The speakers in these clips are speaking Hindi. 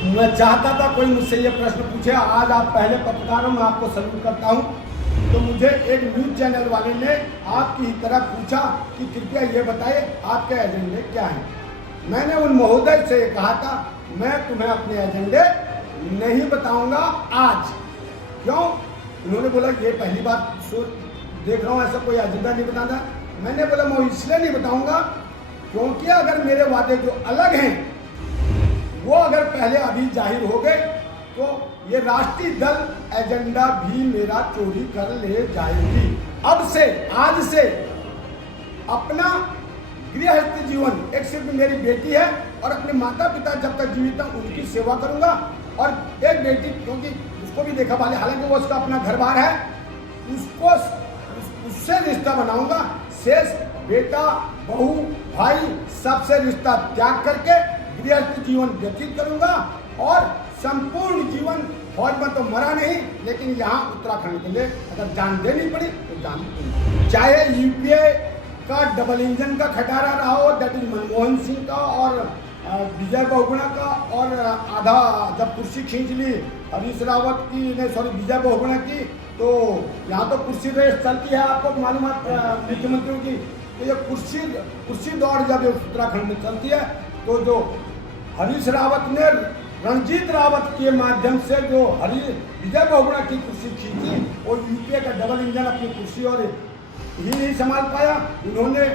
मैं चाहता था कोई मुझसे ये प्रश्न पूछे। आज आप पहले पत्रकार हो, मैं आपको सल्यूट करता हूँ। तो मुझे एक न्यूज़ चैनल वाले ने आपकी तरह पूछा कि कृपया ये बताइए आपके एजेंडे क्या हैं। मैंने उन महोदय से कहा था मैं तुम्हें अपने एजेंडे नहीं बताऊंगा आज। क्यों? उन्होंने बोला ये पहली बात देख रहा हूँ ऐसा कोई एजेंडा नहीं बताना। मैंने बोला मैं इसलिए नहीं बताऊंगा क्योंकि अगर मेरे वादे जो अलग हैं वो अगर पहले अभी जाहिर हो गए तो ये राष्ट्रीय दल एजेंडा भी मेरा चोरी कर ले जाएगी। अब से आज से अपना गृहस्थ जीवन, एक सिर्फ मेरी बेटी है और अपने माता पिता जब तक जीवित हैं उनकी सेवा करूंगा, और एक बेटी क्योंकि उसको भी देखा वाले, हालांकि वो उसका अपना घर बार है, उसको उससे रिश्ता बनाऊंगा। शेष बेटा बहू भाई सबसे रिश्ता त्याग करके गृहस्थ जीवन व्यतीत करूंगा। और संपूर्ण जीवन फौज में तो मरा नहीं, लेकिन यहाँ उत्तराखंड के लिए अगर जान देनी पड़ी तो जान दूंगा। चाहे यूपीए का डबल इंजन का खटारा रहा हो, दैट इज मनमोहन सिंह का और विजय बहुगुणा का, और आधा जब कुर्सी खींच ली हरीश रावत की, नहीं सॉरी विजय बहुगुणा की, तो यहाँ तो कुर्सी रेस चलती है, आपको मालूम है मुख्यमंत्रियों की। तो ये कुर्सी दौड़ जब उत्तराखंड में चलती है तो जो हरीश रावत ने रणजीत रावत के माध्यम से जो विजय बहुगुणा की कुर्सी खींची, वो यूपीए का डबल इंजन अपनी कुर्सी और ही नहीं संभाल पाया। उन्होंने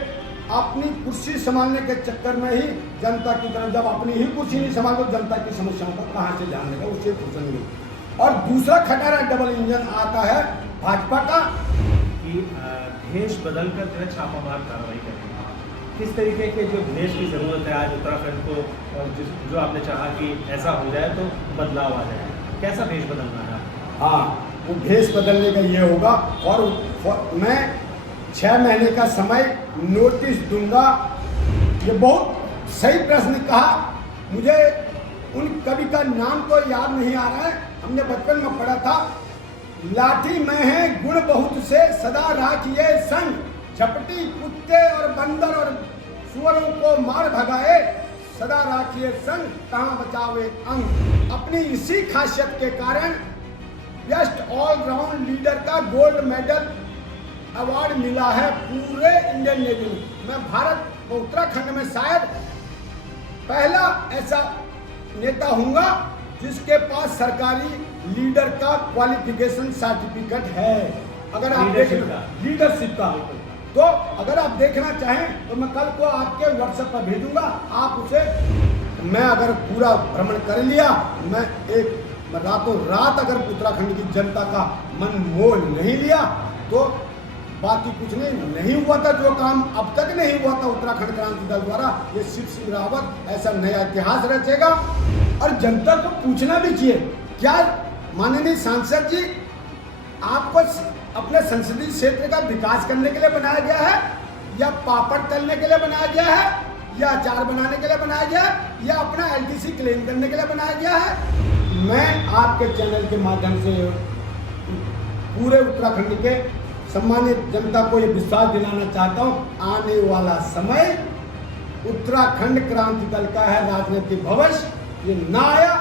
अपनी कुर्सी संभालने के चक्कर में ही जनता की तरफ, जब अपनी ही कुर्सी नहीं संभाल तो जनता की समस्याओं का कहाँ से ध्यान देगा, उससे फुर्सत नहीं। और दूसरा खटारा डबल इंजन आता है भाजपा का कि भेष बदल कर जो है छापामार कार्रवाई करेंगे। किस तरीके के जो भेष की जरूरत है आज उत्तराखंड को, जो आपने चाहा कि ऐसा हो जाए तो बदलाव आ जाए, कैसा भेष बदलना है? हाँ, वो भेष बदलने का ये होगा, और मैं 6 महीने का समय नोटिस दूंगा। ये बहुत सही प्रश्न कहा। मुझे उन कवि का नाम तो याद नहीं आ रहा है, हमने बचपन में पढ़ा था। लाठी में है गुण बहुत से सदा राखिए संग, झपटी कुत्ते और बंदर और सुअरों को मार भगाए, सदा राखिए संग कहाँ बचावे अंग। अपनी इसी खासियत के कारण बेस्ट ऑलराउंड लीडर का गोल्ड मेडल अवार्ड मिला है पूरे इंडियन नेवी में। मैं भारत और उत्तराखंड में शायद पहला ऐसा नेता हूँगा जिसके पास सरकारी लीडर का क्वालिफिकेशन सर्टिफिकेट है। अगर आप लीडरशिप का, तो अगर आप देखना चाहें तो मैं कल को आपके व्हाट्सएप पर भेजूंगा, आप उसे, मैं अगर पूरा भ्रमण कर लिया, मैं रातों रात अगर उत्तराखंड की जनता का मन मोह नहीं लिया तो बाकी कुछ नहीं हुआ था। जो काम अब तक नहीं हुआ था उत्तराखंड क्रांति दल द्वारा, ये शिव सिंह रावत ऐसा नया इतिहास रचेगा। और जनता को पूछना भी चाहिए, क्या माननीय सांसद जी आपको अपने संसदीय क्षेत्र का विकास करने के लिए बनाया गया है, या पापड़ तलने के लिए बनाया गया है, या अचार बनाने के लिए बनाया गया है, या अपना एलटीसी क्लेम करने के लिए बनाया गया है? मैं आपके चैनल के माध्यम से पूरे उत्तराखंड के सम्मानित जनता को ये विश्वास दिलाना चाहता हूँ, आने वाला समय उत्तराखंड क्रांति दल का है राजनीतिक भविष्य। ये ना आया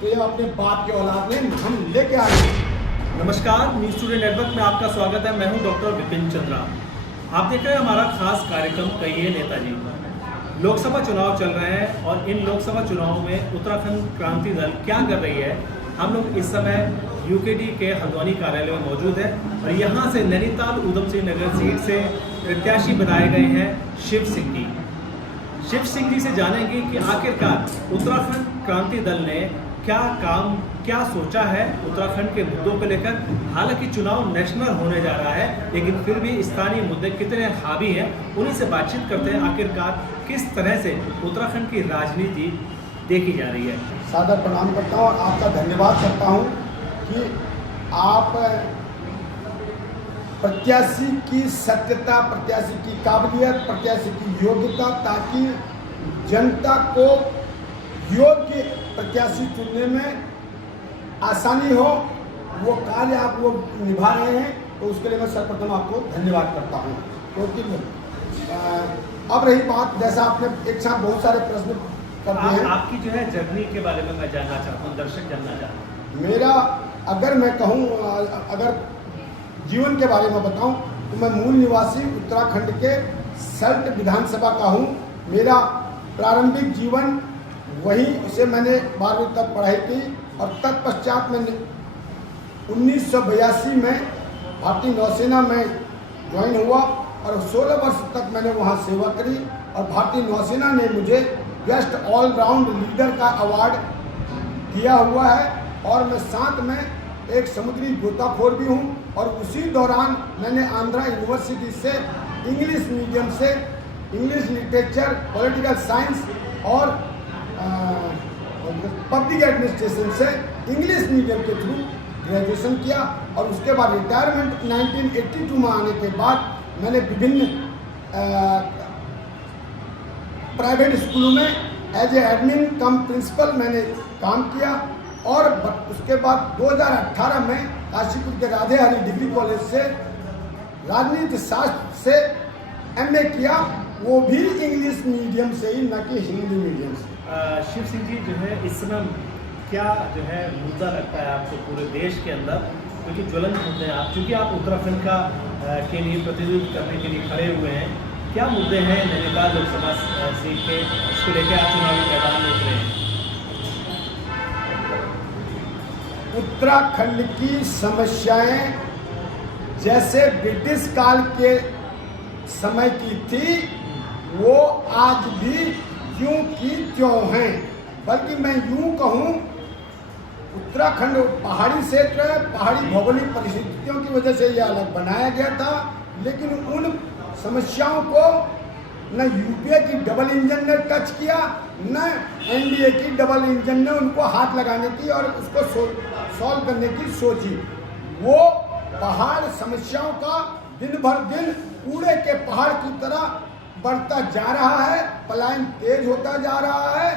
तो ये अपने बाप के औलाद में हम लेके आएंगे। नमस्कार, न्यूज़ टुडे नेटवर्क में आपका स्वागत है। मैं हूं डॉक्टर विपिन चंद्रा। आप देख रहे हैं हमारा खास कार्यक्रम कहिए नेताजी। लोकसभा चुनाव चल रहे हैं और इन लोकसभा चुनावों में उत्तराखंड क्रांति दल क्या कर रही है। हम लोग इस समय यूकेडी के हल्द्वानी कार्यालय में मौजूद है और यहाँ से नैनीताल उधम सिंह नगर सीट से प्रत्याशी बनाए गए हैं शिव सिंह जी। शिव सिंह जी से जानेंगे कि आखिरकार उत्तराखंड क्रांति दल ने क्या सोचा है उत्तराखंड के मुद्दों को लेकर। हालांकि चुनाव नेशनल होने जा रहा है, लेकिन फिर भी स्थानीय मुद्दे कितने हावी हैं, उन्हीं से बातचीत करते हैं। आखिरकार किस तरह से उत्तराखंड की राजनीति देखी जा रही है। सादर प्रणाम करता हूँ, आपका धन्यवाद करता हूँ कि आप प्रत्याशी की सत्यता, प्रत्याशी की काबिलियत, प्रत्याशी की योग्यता, ताकि जनता को योग्य प्रत्याशी चुनने में आसानी हो, वो कार्य आप लोग निभा रहे हैं, तो उसके लिए मैं सर्वप्रथम आपको धन्यवाद करता हूँ। क्योंकि अब रही बात, जैसा आपने एक साथ बहुत सारे प्रश्न करते हैं। आपकी जो है जर्नी के बारे में मैं जानना चाहता हूँ, दर्शक जानना चाहता हूँ। मेरा अगर मैं कहूँ, अगर जीवन के बारे में बताऊं तो मैं मूल निवासी उत्तराखंड के सल्ट विधानसभा का हूं। मेरा प्रारंभिक जीवन वहीं से मैंने 12वीं तक पढ़ाई की और तत्पश्चात मैंने 1982 में भारतीय नौसेना में ज्वाइन हुआ और 16 वर्ष तक मैंने वहां सेवा करी और भारतीय नौसेना ने मुझे बेस्ट ऑलराउंड लीडर का अवार्ड दिया हुआ है और मैं साथ में एक समुद्री गोताखोर भी हूँ। और उसी दौरान मैंने आंध्रा यूनिवर्सिटी से इंग्लिश मीडियम से इंग्लिश लिटरेचर, पॉलिटिकल साइंस और पब्लिक एडमिनिस्ट्रेशन से इंग्लिश मीडियम के थ्रू ग्रेजुएशन किया और उसके बाद रिटायरमेंट 1982 में आने के बाद मैंने विभिन्न प्राइवेट स्कूलों में as a admin cum principal मैंने काम किया और उसके बाद 2018 में काशीपुर के राधे हरी डिग्री कॉलेज से राजनीति शास्त्र से एमए किया, वो भी इंग्लिश मीडियम से ही, न कि हिंदी मीडियम से। शिव सिंह जी जो है इस समय क्या जो है मुद्दा लगता है आपको पूरे देश के अंदर, क्योंकि ज्वलंत मुद्दे हैं आप, चूँकि आप उत्तराखंड का के लिए प्रतिनिधित्व करने के लिए खड़े हुए हैं, क्या मुद्दे हैं नैनीताल लोकसभा सीट के, इसको लेकर आप चुनावी मैदान में उतरे हैं? उत्तराखंड की समस्याएं जैसे ब्रिटिश काल के समय की थी वो आज भी यूं की त्यों हैं। बल्कि मैं यूं कहूं, उत्तराखंड पहाड़ी क्षेत्र है, पहाड़ी भौगोलिक परिस्थितियों की वजह से यह अलग बनाया गया था, लेकिन उन समस्याओं को न यूपीए की डबल इंजन ने टच किया, न एनडीए की डबल इंजन ने उनको हाथ लगाने की और उसको सॉल्व करने की सोची। वो पहाड़ समस्याओं का दिन भर दिन कूड़े के पहाड़ की तरह बढ़ता जा रहा है, पलायन तेज होता जा रहा है।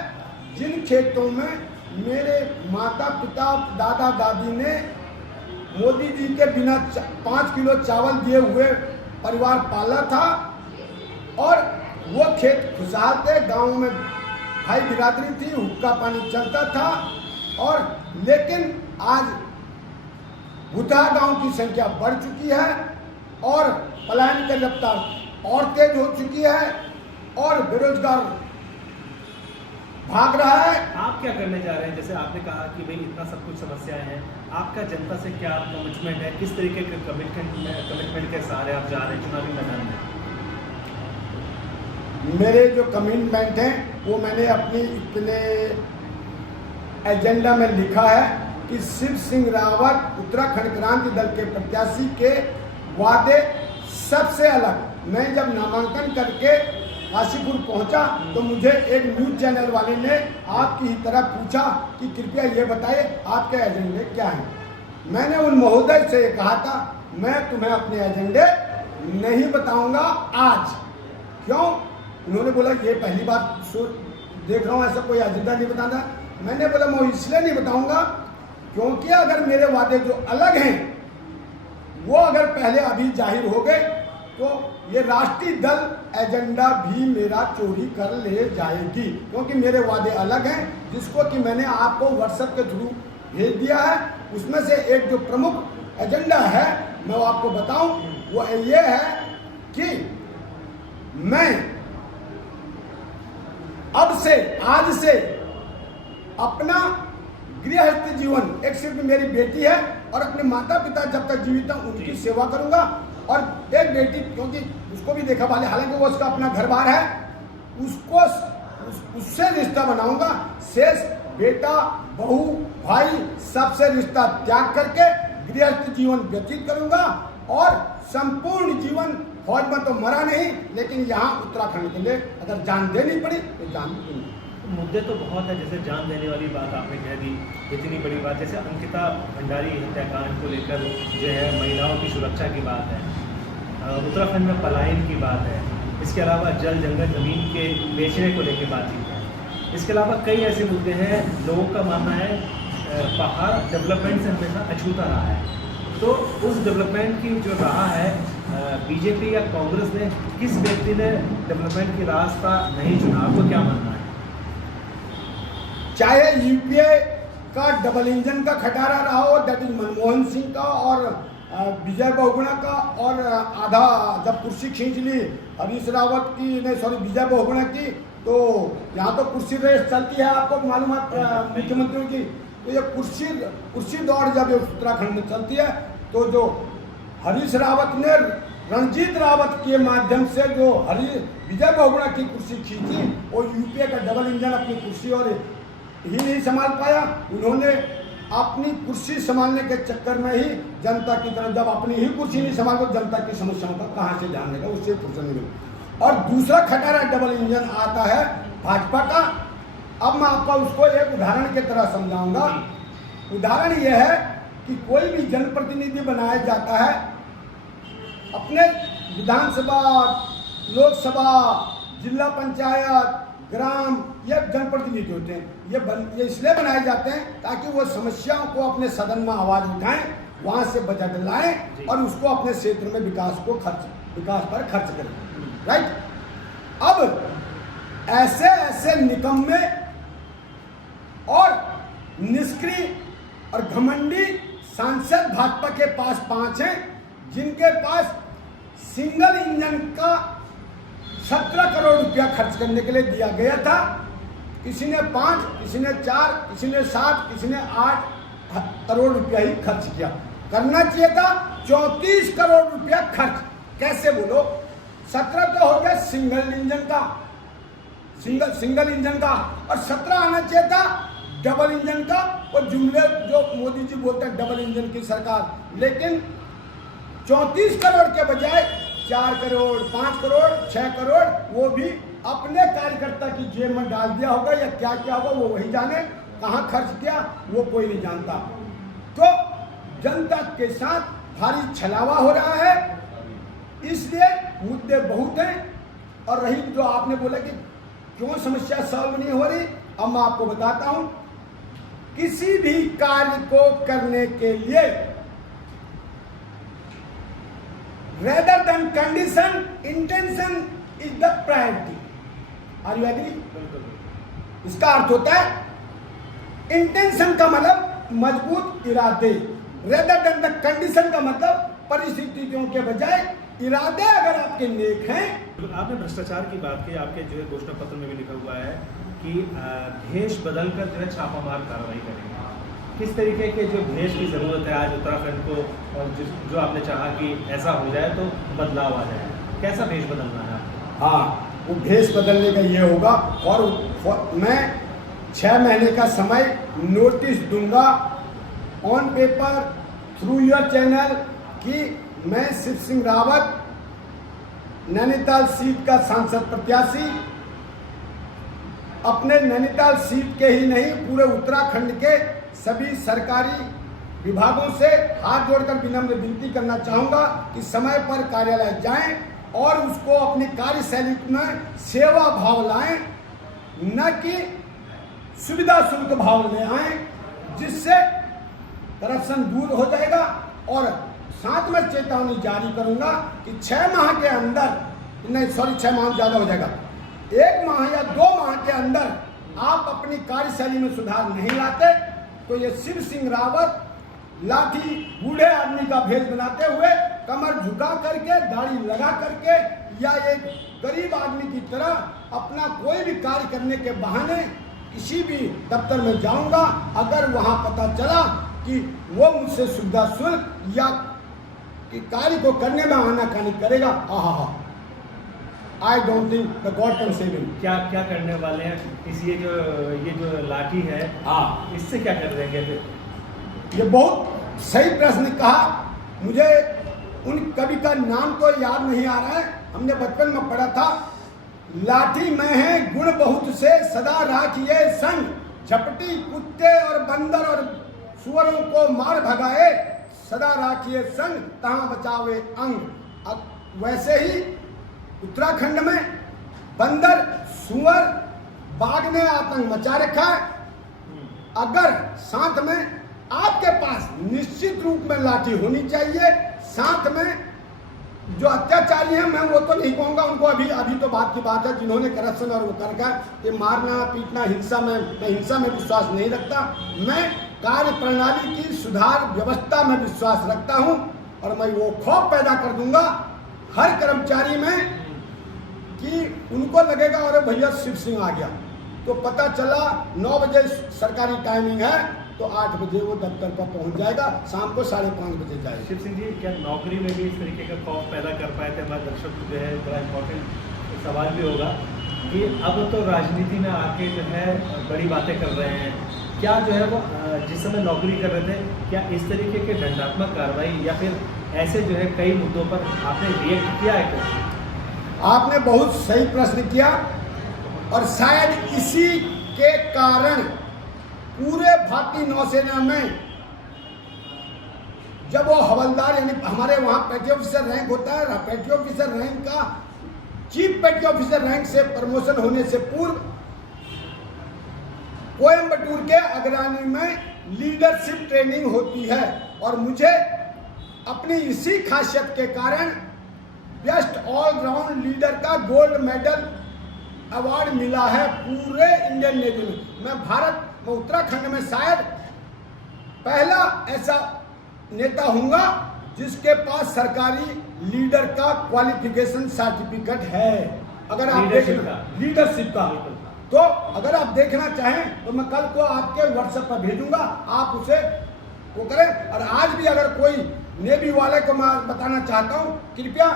जिन खेतों में मेरे माता पिता दादा दादी ने मोदी जी के बिना 5 किलो चावल दिए हुए परिवार पाला था और वो खेत खुशहाल थे, गाँव में भाई बिरादरी थी, हुक्का पानी चलता था। और लेकिन आज भूतहा गांव की संख्या बढ़ चुकी है और पलायन की रफ्तार और तेज हो चुकी है और बेरोजगार भाग रहा है। आप क्या करने जा रहे हैं? जैसे आपने कहा कि भाई इतना सब कुछ समस्याएं हैं, आपका जनता से क्या कमिटमेंट है, किस तरीके के कमिटमेंट के सहारे आप जा रहे हैं चुनावी मैदान में? मेरे जो कमिटमेंट हैं वो मैंने अपनी इतने एजेंडा में लिखा है कि शिव सिंह रावत उत्तराखंड क्रांति दल के प्रत्याशी के वादे सबसे अलग। मैं जब नामांकन करके काशीपुर पहुंचा तो मुझे एक न्यूज चैनल वाले ने आपकी ही तरह पूछा कि कृपया ये बताइए आपके एजेंडे क्या हैं। मैंने उन महोदय से कहा था मैं तुम्हें अपने एजेंडे नहीं बताऊंगा आज। क्यों? उन्होंने बोला ये पहली बार देख रहा हूँ ऐसा कोई एजेंडा नहीं बताना। मैंने बोला मैं इसलिए नहीं बताऊंगा क्योंकि अगर मेरे वादे जो अलग हैं वो अगर पहले अभी जाहिर हो गए तो ये राष्ट्रीय दल एजेंडा भी मेरा चोरी कर ले जाएगी, क्योंकि मेरे वादे अलग हैं जिसको कि मैंने आपको व्हाट्सएप के थ्रू भेज दिया है। उसमें से एक जो प्रमुख एजेंडा है मैं आपको बताऊं वो ये है कि मैं अब से आज से अपना गृहस्थ जीवन, एक सिर्फ मेरी बेटी है और अपने माता पिता जब तक जीवित हैं उनकी सेवा करूंगा और एक बेटी क्योंकि उसको भी देखा वाले, हालांकि वो उसका अपना घर बार है, उसको उससे रिश्ता बनाऊंगा। शेष बेटा बहू भाई सबसे रिश्ता त्याग करके गृहस्थ जीवन व्यतीत करूंगा और संपूर्ण जीवन फौज में तो मरा नहीं लेकिन यहाँ उत्तराखंड के लिए अगर जान देनी पड़ी तो जान दूंगी। मुद्दे तो बहुत है, जैसे जान देने वाली बात आपने कह दी, इतनी बड़ी बात, जैसे अंकिता भंडारी हत्याकांड को लेकर जो है महिलाओं की सुरक्षा की बात है, उत्तराखंड में पलायन की बात है, इसके अलावा जल जंगल जमीन के बेचने को लेकर बातचीत है। इसके अलावा कई ऐसे मुद्दे हैं, लोगों का मानना है पहाड़ डेवलपमेंट से हमेशा अछूता रहा है, तो उस डेवलपमेंट की जो रहा है बीजेपी या कांग्रेस ने, किस व्यक्ति ने डेवलपमेंट की रास्ता नहीं चुना, आपको क्या मानना है? चाहे यूपीए का डबल इंजन का खटारा रहा हो, दैट इज मनमोहन सिंह का और विजय बहुगुणा का, और आधा जब कुर्सी खींच ली हरीश रावत की, नहीं सॉरी विजय बहुगुणा की, तो यहाँ तो कुर्सी रेस चलती है, आपको मालूम है मुख्यमंत्रियों की। तो ये कुर्सी दौड़ जब उत्तराखंड में चलती है, तो जो हरीश रावत ने रणजीत रावत के माध्यम से जो विजय बहुगुणा की कुर्सी खींची, वो यूपीए का डबल इंजन अपनी कुर्सी और ही नहीं संभाल पाया। उन्होंने अपनी कुर्सी संभालने के चक्कर में ही जनता की तरफ, जब अपनी ही कुर्सी नहीं संभाल तो जनता की समस्याओं का कहाँ से ध्यान देगा, उससे फुर्सत नहीं मिली। और दूसरा खटारा डबल इंजन आता है भाजपा का। अब मैं आपको उसको एक उदाहरण की तरह समझाऊंगा। उदाहरण यह है कि कोई भी जनप्रतिनिधि बनाया जाता है, अपने विधानसभा, लोकसभा, जिला पंचायत, ग्राम, ये जनप्रतिनिधि होते हैं। ये इसलिए बनाए जाते हैं ताकि वो समस्याओं को अपने सदन में आवाज उठाएं, वहां से बजट लाएं और उसको अपने क्षेत्र में विकास पर खर्च करें। राइट। अब ऐसे निकम्मे और निष्क्रिय और घमंडी सांसद भाजपा के पास 5 हैं, जिनके पास सिंगल इंजन का 17 करोड़ रुपया खर्च करने के लिए दिया गया था। किसी ने 5, किसी ने 4, किसी ने 7, किसी ने 8 करोड़ रुपया ही खर्च किया। करना चाहिए था 34 करोड़ रुपया खर्च। कैसे बोलो? 17 तो हो गया सिंगल इंजन का, सिंगल इंजन का, और 17 आना चाहिए था डबल इंजन का। और जुमले जो मोदी जी बोलते हैं डबल इंजन की सरकार, लेकिन 34 करोड़ के बजाय 4 करोड़, 5 करोड़, 6 करोड़ वो भी अपने कार्यकर्ता की जेब में डाल दिया होगा, या क्या क्या होगा वो वही जाने। कहाँ खर्च किया वो कोई नहीं जानता। तो जनता के साथ भारी छलावा हो रहा है, इसलिए मुद्दे बहुत हैं। और रही जो आपने बोला कि क्यों समस्या सॉल्व नहीं हो रही, अब मैं आपको बताता हूं। किसी भी कार्य को करने के लिए rather than condition, intention is the priority. Are you agree? इसका अर्थ होता है इंटेंशन का मतलब मजबूत इरादे, rather than the condition का मतलब परिस्थितियों के बजाय इरादे अगर आपके नेक हैं। आपने भ्रष्टाचार की बात की, आपके जो है घोषणा पत्र में भी लिखा हुआ है कि भेष बदलकर जो है छापामार कार्रवाई करेंगे। किस तरीके के जो भेष की ज़रूरत है आज उत्तराखंड को, और जो आपने चाहा कि ऐसा हो जाए तो बदलाव आ जाए, कैसा भेष बदलना है आपको? हाँ, वो भेष बदलने का ये होगा, और मैं 6 महीने का समय नोटिस दूंगा on paper through your channel कि मैं शिव सिंह रावत नैनीताल सीट का सांसद प्रत्याशी, अपने नैनीताल सीट के ही नहीं पूरे उत्तराखंड के सभी सरकारी विभागों से हाथ जोड़कर विनम्र विनती करना चाहूंगा कि समय पर कार्यालय जाएं और उसको अपनी कार्यशैली में सेवा भाव लाएं, न कि सुविधा शुल्क भाव ले आएं, जिससे करप्शन दूर हो जाएगा। और साथ में चेतावनी जारी करूंगा कि 6 माह के अंदर, नहीं सॉरी 6 माह ज्यादा हो जाएगा, 1 माह या 2 माह के अंदर आप अपनी कार्यशैली में सुधार नहीं लाते तो ये शिव सिंह रावत लाठी बूढ़े आदमी का भेष बनाते हुए कमर झुका करके, दाढ़ी लगा करके, या एक गरीब आदमी की तरह अपना कोई भी कार्य करने के बहाने किसी भी दफ्तर में जाऊंगा। अगर वहां पता चला कि वो मुझसे सुविधा शुल्क या कि कार्य को करने में आनाकानी करेगा, I don't think the God can save him. क्या क्या करने वाले हैं ये जो लाठी है, इससे क्या कर देंगे फिर? ये बहुत सही प्रश्न कहा। मुझे उन कवि का नाम तो याद नहीं आ रहा है, हमने बचपन में पढ़ा था। लाठी में है गुण बहुत से सदा राखिए संग, झपटी कुत्ते और बंदर और सुअरों को मार भगाए, सदा राखिए संग तहां बचावे अंग। वैसे ही उत्तराखंड में बंदर, सुअर, बाघ ने आतंक मचा रखा है। अगर साथ में आपके पास निश्चित रूप में लाठी होनी चाहिए, साथ में जो अत्याचारी हैं मैं वो तो नहीं कहूँगा उनको, अभी तो बात की बात है जिन्होंने करप्शन और वो करके ये मारना पीटना हिंसा में, मैं हिंसा में विश्वास नहीं रखता। मैं कार्य प्रणाली की सुधार व्यवस्था में विश्वास रखता हूँ और मैं वो खौफ पैदा कर दूंगा हर कर्मचारी में कि उनको लगेगा अरे भैया शिव सिंह आ गया, तो पता चला 9 बजे सरकारी टाइमिंग है तो 8 बजे वो दफ्तर पर पहुंच जाएगा, शाम को 5:30 बजे जाएगा। शिव सिंह जी, क्या नौकरी में भी इस तरीके का खौफ पैदा कर पाए थे? हमारे दर्शक जो है बड़ा इम्पोर्टेंट सवाल भी होगा कि अब तो राजनीति में आके जो है बड़ी बातें कर रहे हैं, क्या जो है वो जिस समय नौकरी कर रहे थे क्या इस तरीके के दंडात्मक कार्रवाई या फिर ऐसे जो है कई मुद्दों पर आपने रिएक्ट किया है क्या? आपने बहुत सही प्रश्न किया और शायद इसी के कारण पूरे भारतीय नौसेना में जब वो हवलदार यानी हमारे वहां पेटी ऑफिसर रैंक होता है, पेटी ऑफिसर रैंक का चीफ पेटी ऑफिसर रैंक से प्रमोशन होने से पूर्व कोयम्बटूर के अगरानी में लीडरशिप ट्रेनिंग होती है और मुझे अपनी इसी खासियत के कारण बेस्ट ऑलराउंड लीडर का गोल्ड मेडल अवार्ड मिला है पूरे इंडियन नेवी में। मैं उत्तराखंड में शायद पहला ऐसा नेता हूंगा जिसके पास सरकारी लीडर का क्वालिफिकेशन सर्टिफिकेट है। अगर आप लीडरशिप का तो अगर आप देखना चाहें तो मैं कल को आपके व्हाट्सएप पर भेजूंगा, आप उसे वो करें। और आज भी अगर कोई नेवी वाले को मैं बताना चाहता हूं, कृपया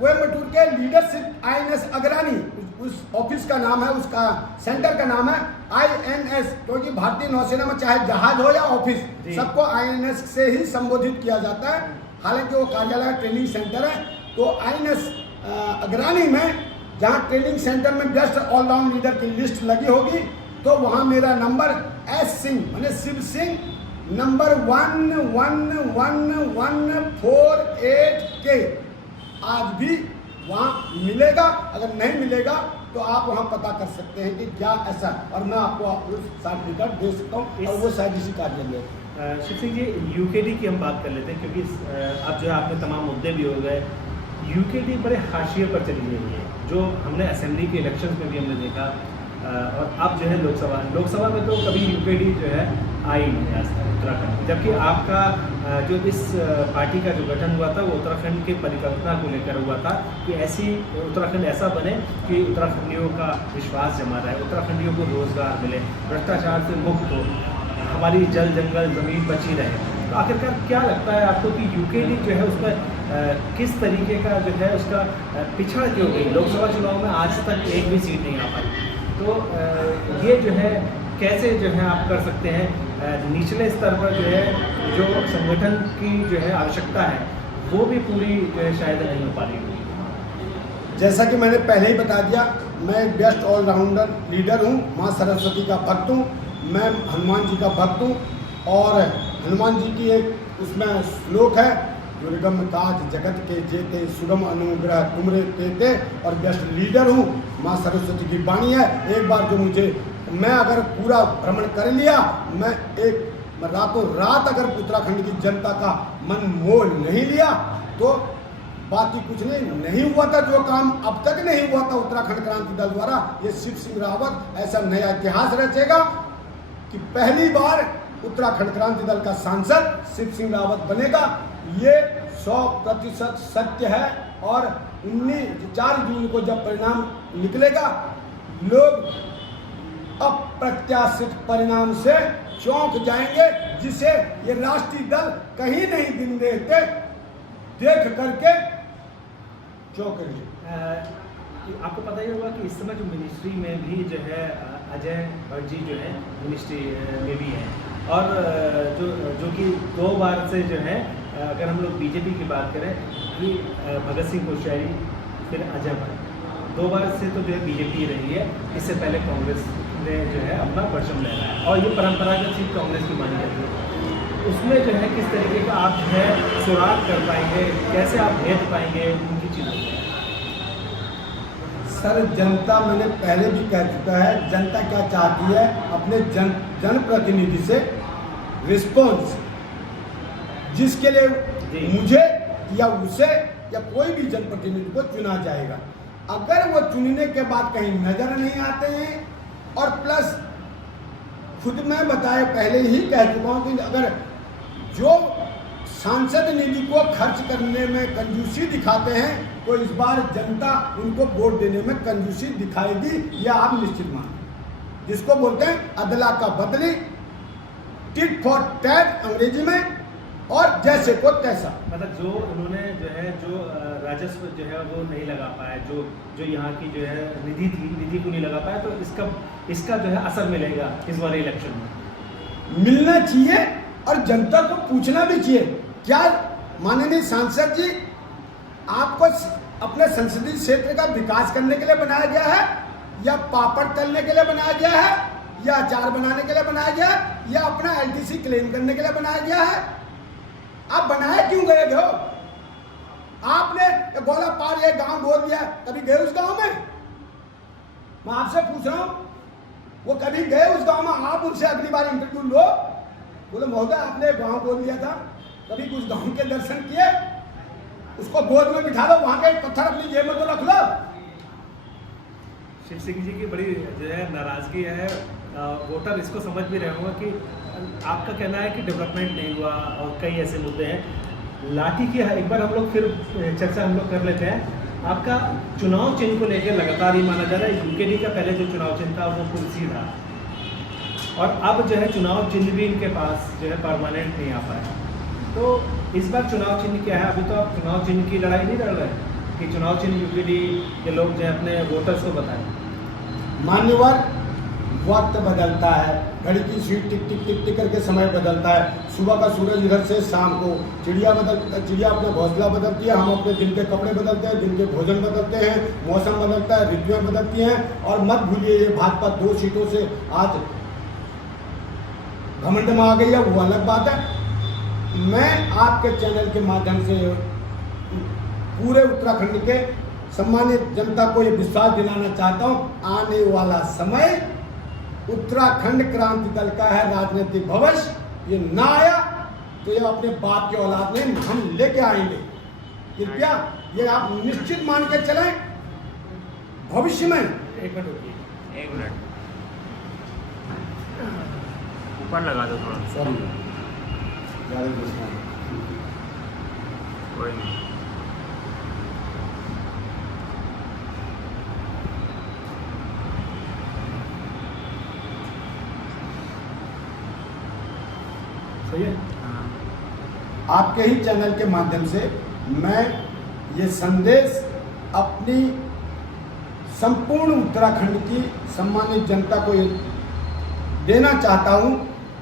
कोयम्बटूर के लीडरशिप INS अगरानी उस ऑफिस का नाम है, उसका सेंटर का नाम है INS, क्योंकि भारतीय नौसेना में चाहे जहाज हो या ऑफिस सबको INS से ही संबोधित किया जाता है। हालांकि वो कार्यालय ट्रेनिंग सेंटर है, तो INS अगरानी में जहां ट्रेनिंग सेंटर में बेस्ट ऑलराउंड लीडर की लिस्ट लगी होगी तो वहां मेरा नंबर S सिंह माने शिव सिंह नंबर 11148 के आज भी वहाँ मिलेगा। अगर नहीं मिलेगा तो आप वहाँ पता कर सकते हैं कि क्या ऐसा, और मैं आपको उस सर्टिफिकेट दे सकता हूँ और वो शायद इसी कार्यालय में। शिव सिंह जी, UKD की हम बात कर लेते हैं क्योंकि अब जो है आपने तमाम मुद्दे भी हो गए। UKD बड़े हाशिए पर चली गई है, जो हमने असेंबली के इलेक्शंस में भी हमने देखा और अब जो है लोकसभा में तो कभी UKD जो है आई नहीं आज तक उत्तराखंड, जबकि आपका जो इस पार्टी का जो गठन हुआ था वो उत्तराखंड के परिकल्पना को लेकर हुआ था कि ऐसी उत्तराखंड ऐसा बने कि उत्तराखंडियों का विश्वास जमा रहे, उत्तराखंडियों को रोजगार मिले, भ्रष्टाचार से मुक्त हो, हमारी जल जंगल ज़मीन बची रहे। तो आखिरकार क्या लगता है आपको कि UKD जो है उसमें किस तरीके का जो है उसका पिछड़ क्यों गई? लोकसभा चुनाव में आज तक एक भी सीट नहीं आ पाई, तो ये जो है कैसे जो है आप कर सकते हैं निचले स्तर पर जो है जो संगठन की जो है आवश्यकता है वो भी पूरी जो है शायद नहीं हो पा रही होगी। जैसा कि मैंने पहले ही बता दिया, मैं एक बेस्ट ऑलराउंडर लीडर हूँ, माँ सरस्वती का भक्त हूँ, मैं हनुमान जी का भक्त हूँ और हनुमान जी की एक उसमें श्लोक है, दुर्गम काज जगत के जेते सुगम अनुग्रह तुमरे तेते, और बेस्ट लीडर हूँ, माँ सरस्वती की वाणी है। एक बार जो मैं अगर पूरा भ्रमण कर लिया, मैं रातों रात अगर उत्तराखंड की जनता का मन मोह नहीं लिया तो बाकी कुछ नहीं हुआ था। जो काम अब तक नहीं हुआ था उत्तराखंड क्रांति दल द्वारा, ये शिव सिंह रावत ऐसा नया इतिहास रचेगा कि पहली बार उत्तराखंड क्रांति दल का सांसद शिव सिंह रावत बनेगा। ये 100% सत्य है और 4 जून को जब परिणाम निकलेगा, लोग अप्रत्याशित परिणाम से चौंक जाएंगे, जिसे ये राष्ट्रीय दल कहीं नहीं दिन देते, देख करके चौंकेंगे। आपको पता ही होगा कि इस समय जो मिनिस्ट्री में भी जो है अजय भट्ट जी जो है मिनिस्ट्री में भी हैं, और जो कि 2 बार से जो है अगर हम लोग बीजेपी की बात करें कि भगत सिंह कोश्यारी फिर अजय भट्ट 2 बार से तो जो है बीजेपी रही है, इससे पहले कांग्रेस ने जो है अपना परचम लहराया है और ये परंपरागत सीट कांग्रेस की मानी जाती है। उसमें जो है किस तरीके का आप जो है सुराग कर पाएंगे, कैसे आप भेज पाएंगे उनकी चीज़ों को? सर, जनता मैंने पहले भी कह चुका है, जनता क्या चाहती है, अपने जनप्रतिनिधि से रिस्पॉन्स, जिसके लिए मुझे या उसे या कोई भी जनप्रतिनिधि को चुना जाएगा। अगर वो चुनने के बाद कहीं नजर नहीं आते हैं, और प्लस खुद मैं बताए पहले ही कह चुका हूं कि अगर जो सांसद निधि को खर्च करने में कंजूसी दिखाते हैं तो इस बार जनता उनको वोट देने में कंजूसी दिखाएगी, यह आप निश्चित मानिए। जिसको बोलते हैं अदला का बदली, टिट फॉर टैट अंग्रेजी में, और जैसे को तैसा। मतलब जो उन्होंने जो राजस्व जो है वो नहीं लगा पाया, जो यहाँ की जो है निधि को नहीं लगा पाया, तो इसका जो है असर मिलेगा इस बार इलेक्शन में। मिलना चाहिए और जनता को पूछना भी चाहिए। क्या माननीय सांसद जी आपको अपने संसदीय क्षेत्र का विकास करने के लिए बनाया गया है, या पापड़ तलने के लिए बनाया गया है, या अचार बनाने के लिए बनाया गया है, या अपना एलटीसी क्लेम करने के लिए बनाया गया है? आप बनाए क्यों गए हो? आपने गोला पार ये गांव बोल दिया, कभी गए उस गांव में? मैं आपसे पूछ रहा हूं, वो कभी गए उस गांव में? आप उनसे अगली बार इंटरव्यू लो, बोले महोदय आपने गांव बोल दिया था, कभी कुछ गांव के दर्शन किए? उसको गोद में बिठा लो, वहां के पत्थर अपनी जेब में तो रख लो। शिव सिंह जी की बड़ी जो है नाराजगी है, वोटर इसको समझ भी रहे होंगे कि आपका कहना है कि डेवलपमेंट नहीं हुआ और कई ऐसे मुद्दे हैं। लाठी की एक बार हम लोग फिर चर्चा हम लोग कर लेते हैं। आपका चुनाव चिन्ह को लेकर लगातार ही माना जा रहा है, यूकेडी का पहले जो चुनाव चिन्ह था वो कुर्सी था, और अब जो है चुनाव चिन्ह भी इनके पास जो है परमानेंट नहीं आ पाया। तो इस बार चुनाव चिन्ह क्या है? अभी तो आप चुनाव चिन्ह की लड़ाई नहीं लड़ रहे कि चुनाव चिन्ह यूकेडी के लोग जो है अपने वोटर्स को बताएं। मान्यवर, वक्त बदलता है, घड़ी की सुई टिक टिक टिक टिक करके समय बदलता है। सुबह का सूरज इधर से शाम को, चिड़िया अपना घोंसला बदलती है, हम अपने दिन के कपड़े बदलते हैं, दिन के भोजन बदलते हैं, मौसम बदलता है, ऋतुएं बदलती हैं। और मत भूलिए ये भाजपा 2 सीटों से आज घमंड में आ गई है, वो अलग बात है। मैं आपके चैनल के माध्यम से पूरे उत्तराखंड के सम्मानित जनता को ये विश्वास दिलाना चाहता हूँ, आने वाला समय उत्तराखंड क्रांति दल का है राजनीतिक भविष्य। ये ना आया तो ये अपने बाप के औलाद में हम लेके आएंगे। कृपया ये आप निश्चित मान के चलें। भविष्य में एक मिनट ऊपर लगा दो थोड़ा। सॉरी कोई नहीं। सही है। आपके ही चैनल के माध्यम से मैं ये संदेश अपनी संपूर्ण उत्तराखंड की सम्मानित जनता को ये देना चाहता हूँ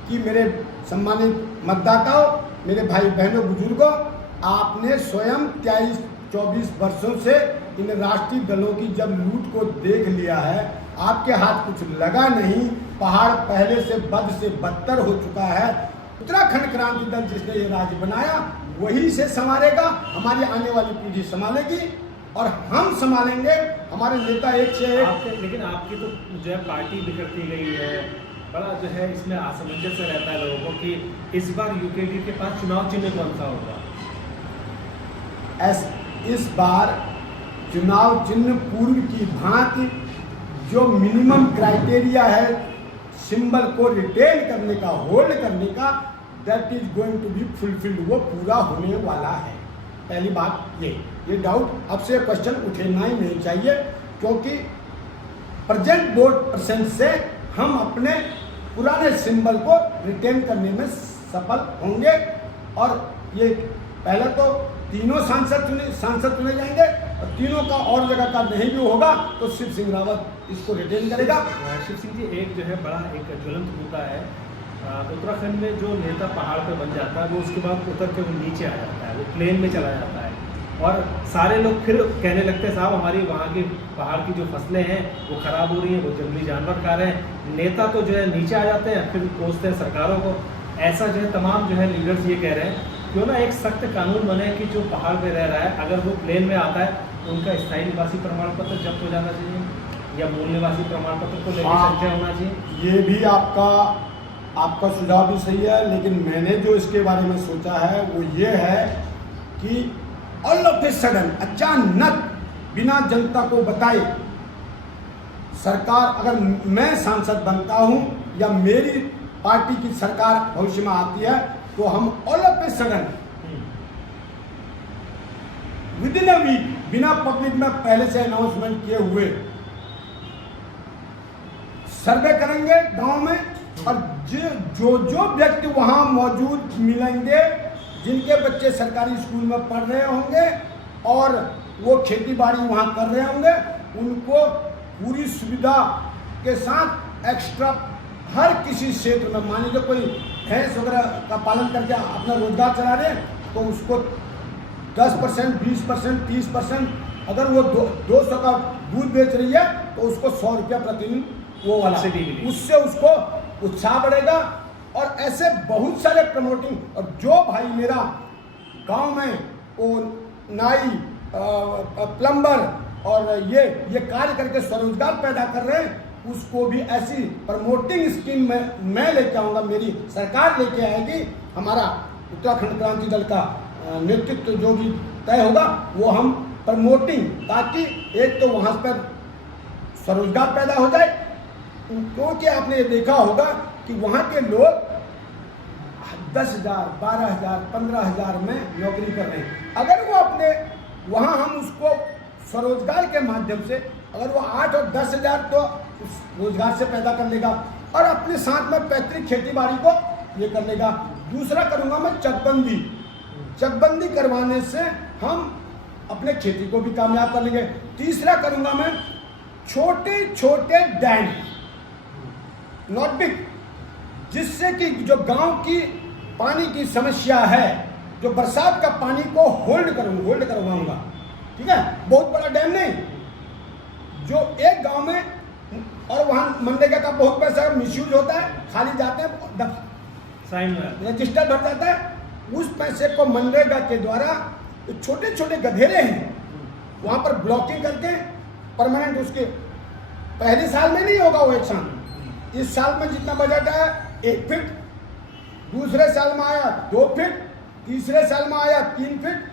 कि मेरे सम्मानित मतदाताओं, मेरे भाई बहनों, बुजुर्गों, आपने स्वयं 23-24 वर्षों से इन राष्ट्रीय दलों की जब लूट को देख लिया है, आपके हाथ कुछ लगा नहीं। पहाड़ पहले से बद से बदतर हो चुका है। उत्तराखंड क्रांति दल जिसने ये राज्य बनाया वही से संभालेगा, हमारी आने वाली पीढ़ी संभालेगी और हम संभालेंगे। हमारे नेता एक से एक। लेकिन आपकी तो जो है पार्टी बिखरती गई है, बड़ा जो है इसमें असमंजस रहता है लोगों को कि इस बार यूकेडी के पास चुनाव चिन्ह कौन सा होगा? इस बार चुनाव चिन्ह पूर्व की भांति जो मिनिमम क्राइटेरिया है सिंबल को रिटेन करने का, होल्ड करने का, that is going to be fulfilled, वो पूरा होने वाला है। पहली बात ये डाउट अब से क्वेश्चन उठेना ही नहीं चाहिए, क्योंकि प्रेजेंट बोर्ड प्रेजेंट से हम अपने पुराने सिंबल को रिटेन करने में सफल होंगे। और ये पहले तो तीनों सांसद चुने जाएंगे और तीनों का और जगह का नहीं भी होगा तो शिव सिंह रावत इसको रिटेन करेगा। शिव सिंह जी, एक जो है बड़ा एक ज्वलंत मुद्दा है, उत्तराखंड में जो नेता पहाड़ पे बन जाता है वो उसके बाद उतर के वो नीचे आ जाता है, वो प्लेन में चला जाता है और सारे लोग फिर कहने लगते हैं साहब हमारी वहाँ की पहाड़ की जो फसलें हैं वो ख़राब हो रही हैं, वो जंगली जानवर खा रहे हैं। नेता तो जो है नीचे आ जाते हैं, फिर कोसते हैं सरकारों को। ऐसा जो है तमाम जो है लीडर्स ये कह रहे हैं क्यों ना एक सख्त कानून बने कि जो पहाड़ पे रह रहा है अगर वो प्लेन में आता है तो उनका स्थायी निवासी प्रमाण पत्र जब्त हो जाना चाहिए या मूल निवासी प्रमाण पत्र को लेकर संचय होना चाहिए। ये भी आपका सुझाव भी सही है, लेकिन मैंने जो इसके बारे में सोचा है वो ये है कि ऑल ऑफ ए सडन, अचानक बिना जनता को बताए सरकार, अगर मैं सांसद बनता हूं या मेरी पार्टी की सरकार भविष्य में आती है, तो हम all of a sudden within a week बिना पब्लिक में पहले से अनाउंसमेंट किए हुए सर्वे करेंगे गांव में, और जो व्यक्ति वहां मौजूद मिलेंगे, जिनके बच्चे सरकारी स्कूल में पढ़ रहे होंगे और वो खेती बाड़ी वहां कर रहे होंगे, उनको पूरी सुविधा के साथ एक्स्ट्रा हर किसी क्षेत्र में, मान लीजिए कोई भैंस वगैरह का पालन करके अपना रोजगार चला रहे हैं, तो उसको 10%, 20%, 30%, अगर वो 200 का दूध बेच रही है तो उसको 100 रुपया प्रतिदिन वो वाला, उससे उसको उत्साह बढ़ेगा। और ऐसे बहुत सारे प्रमोटिंग, और जो भाई मेरा गांव में वो नाई, प्लम्बर और ये कार्य करके स्वरोजगार पैदा कर रहे हैं, उसको भी ऐसी प्रमोटिंग स्कीम में मैं लेके आऊँगा, मेरी सरकार लेके आएगी। हमारा उत्तराखंड क्रांति दल का नेतृत्व जो भी तय होगा वो हम प्रमोटिंग, ताकि एक तो वहाँ पर स्वरोजगार पैदा हो जाए, क्योंकि आपने ये देखा होगा कि वहाँ के लोग 10,000, 12,000, 15,000 में नौकरी कर रहे हैं। अगर वो अपने वहाँ हम उसको स्वरोजगार के माध्यम से, अगर वो 8 और 10,000 तो उस रोजगार से पैदा कर लेगा, और अपने साथ में पैतृक खेती बाड़ी को ये कर लेगा। दूसरा करूँगा मैं चकबंदी करवाने से हम अपने खेती को भी कामयाब कर लेंगे। तीसरा करूँगा मैं छोटे छोटे डैम, नॉट बिग, जिससे कि जो गांव की पानी की समस्या है, जो बरसात का पानी को होल्ड करवाऊंगा, ठीक है, बहुत बड़ा डैम नहीं, जो एक गांव में, और वहां मनरेगा का बहुत पैसा मिसयूज होता है, खाली जाते हैं, रजिस्टर भर जाता है, उस पैसे को मनरेगा के द्वारा छोटे छोटे गधेरे हैं वहां पर ब्लॉकिंग करके परमानेंट, उसके पहले साल में नहीं होगा वो एक्शन, इस साल में जितना बजट है 1 फीट, दूसरे साल में आया 2 फीट, तीसरे साल में आया 3 फीट,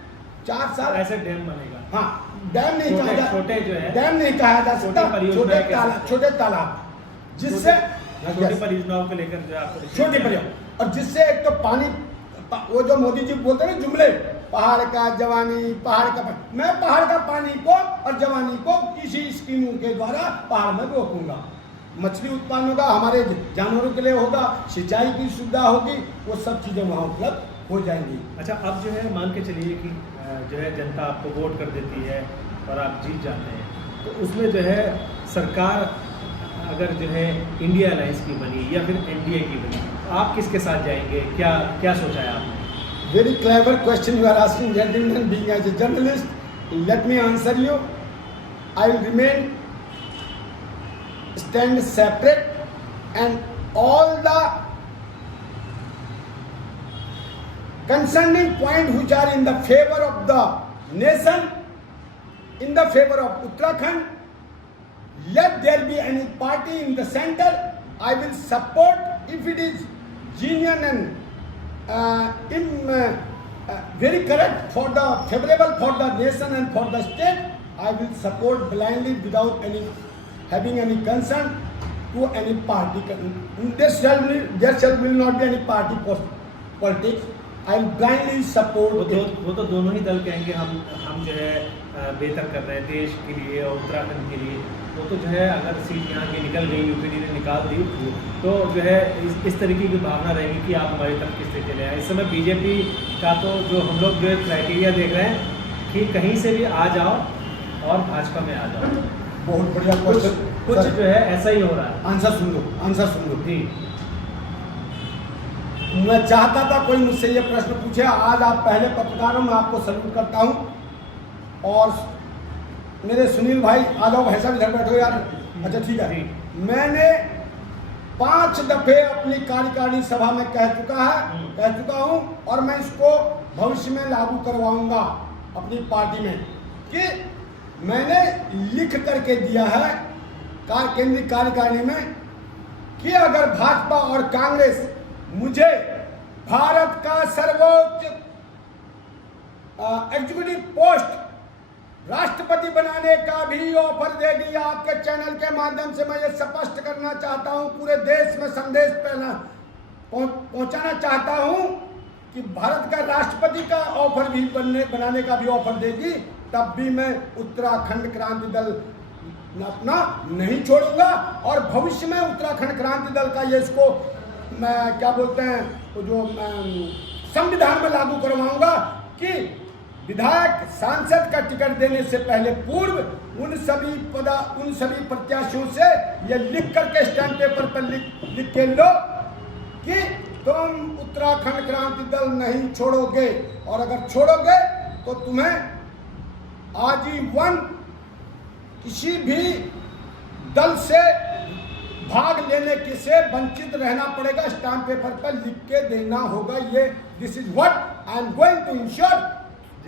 4 साल ऐसे डैम बनेगा। हाँ, डैम नहीं कहा जा, छोटे जो है डैम नहीं कहा जा सकता, छोटे तालाब, जिससे छोटी परियोजनाओं को लेकर जो आपको छोटी परियोजना, और जिससे एक तो पानी, वो जो मोदी जी बोलते हैं ना जुमले, पहाड़ का जवानी, पहाड़ का पानी, मैं पहाड़ का पानी को और जवानी को इसी स्कीमों के द्वारा पहाड़ में रोकूंगा। मछली उत्पादन होगा, हमारे जानवरों के लिए होगा, सिंचाई की सुविधा होगी, वो सब चीज़ें वहाँ उपलब्ध हो जाएंगी। अच्छा, अब जो है मान के चलिए कि जो है जनता आपको वोट कर देती है और आप जीत जाते हैं, तो उसमें जो है सरकार अगर जो है इंडिया अलायंस की बनी या फिर एनडीए की बनी, आप किसके साथ जाएंगे, क्या सोचा है आपने? Very clever question you are asking, gentlemen. Being as a journalist, let me answer you. I will remain stand separate, and all the concerning point which are in the favor of the nation, in the favor of Uttarakhand, let there be any party in the center, I will support if it is genuine and very correct for the favorable for the nation and for the state. I will support blindly without having any concern to any party. There shall will not be any party politics. I will blindly support वो तो दोनों ही दल कहेंगे हम जो है बेहतर कर रहे हैं देश के लिए और उत्तराखंड के लिए। वो तो जो है अगर सीट यहाँ की निकल गई, यूपीडी ने निकाल दी, तो जो है इस तरीके की भावना रहेगी कि आप हमारी तरफ किससे चले आए। इस समय बीजेपी का तो जो हम लोग जो क्राइटेरिया देख रहे हैं कि कहीं से भी आ जाओ और भाजपा में आ जाओ। बहुत बढ़िया क्वेश्चन। कुछ जो है ऐसा ही हो रहा है। आंसर सुन लो। जी, मैं चाहता था कोई मुझसे ये प्रश्न पूछे। आज आप पहले पत्रकार हो, मैं आपको सल्यूट करता हूँ। और मेरे सुनील भाई, आ जाओ भाई साहब, इधर बैठो यार। अच्छा ठीक है। मैंने 5 दफे अपनी कार्यकारिणी सभा में कह चुका हूँ और मैं इसको भविष्य में लागू करवाऊंगा अपनी पार्टी में, कि मैंने लिख करके दिया है केंद्रीय कार्यकारिणी में कि अगर भाजपा और कांग्रेस मुझे भारत का सर्वोच्च एग्जीक्यूटिव पोस्ट राष्ट्रपति बनाने का भी ऑफर देगी। आपके चैनल के माध्यम से मैं ये स्पष्ट करना चाहता हूं, पूरे देश में संदेश पहुंचाना चाहता हूं कि भारत का राष्ट्रपति का ऑफर भी बनाने का भी ऑफर देगी, तब भी मैं उत्तराखंड क्रांति दल अपना नहीं छोड़ूंगा। और भविष्य में उत्तराखंड क्रांति दल का ये इसको मैं क्या बोलते हैं जो संविधान में लागू करवाऊंगा कि विधायक सांसद का टिकट देने से पहले पूर्व उन सभी प्रत्याशियों से ये लिख करके स्टैंप पेपर पर लिख के लो कि तुम उत्तराखंड क्रांति दल नहीं छोड़ोगे, और अगर छोड़ोगे तो तुम्हें आजीवन किसी भी दल से भाग लेने के से वंचित रहना पड़ेगा। स्टैम्प पेपर पर लिख के देना होगा। ये this is what I am going to ensure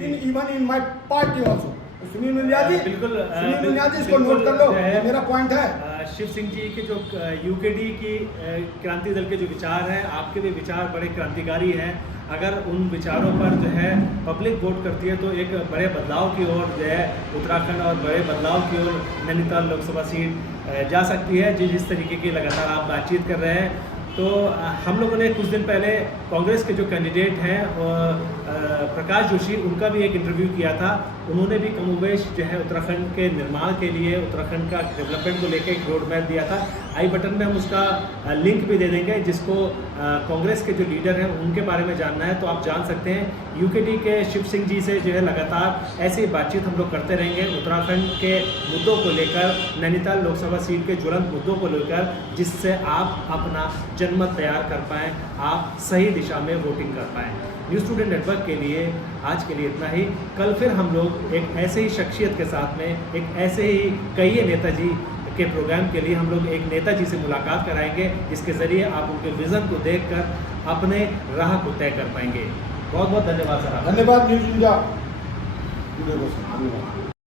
even in my party also. Sunil Munia ji, बिल्कुल सुनील मुनिया जी, इसको नोट कर लो, ये मेरा पॉइंट है। शिव सिंह जी के जो यूकेडी की क्रांति दल के जो विचार हैं, आपके भी विचार बड़े क्रांतिकारी हैं। अगर उन विचारों पर जो है पब्लिक वोट करती है तो एक बड़े बदलाव की ओर जो है उत्तराखंड और बड़े बदलाव की ओर नैनीताल लोकसभा सीट जा सकती है। जिस तरीके की लगातार आप बातचीत कर रहे हैं, तो हम लोगों ने कुछ दिन पहले कांग्रेस के जो कैंडिडेट हैं प्रकाश जोशी, उनका भी एक इंटरव्यू किया था। उन्होंने भी कमोबेश जो है उत्तराखंड के निर्माण के लिए, उत्तराखंड का डेवलपमेंट को लेकर एक रोड मैप दिया था। आई बटन में हम उसका लिंक भी दे देंगे, जिसको कांग्रेस के जो लीडर हैं उनके बारे में जानना है तो आप जान सकते हैं। यूकेडी के शिव सिंह जी से जो है लगातार ऐसी बातचीत हम लोग करते रहेंगे उत्तराखंड के मुद्दों को लेकर, नैनीताल लोकसभा सीट के ज्वलंत मुद्दों को लेकर, जिससे आप अपना जनमत तैयार कर पाएँ, आप सही दिशा में वोटिंग कर पाएँ। न्यूज़ स्टूडेंट नेटवर्क के लिए आज के लिए इतना ही। कल फिर हम लोग एक ऐसे ही शख्सियत के साथ में, एक ऐसे ही कई नेताजी के प्रोग्राम के लिए हम लोग एक नेताजी से मुलाकात कराएंगे, जिसके ज़रिए आप उनके विज़न को देखकर अपने राह को तय कर पाएंगे। बहुत बहुत धन्यवाद सर। धन्यवाद न्यूज़ इंडिया।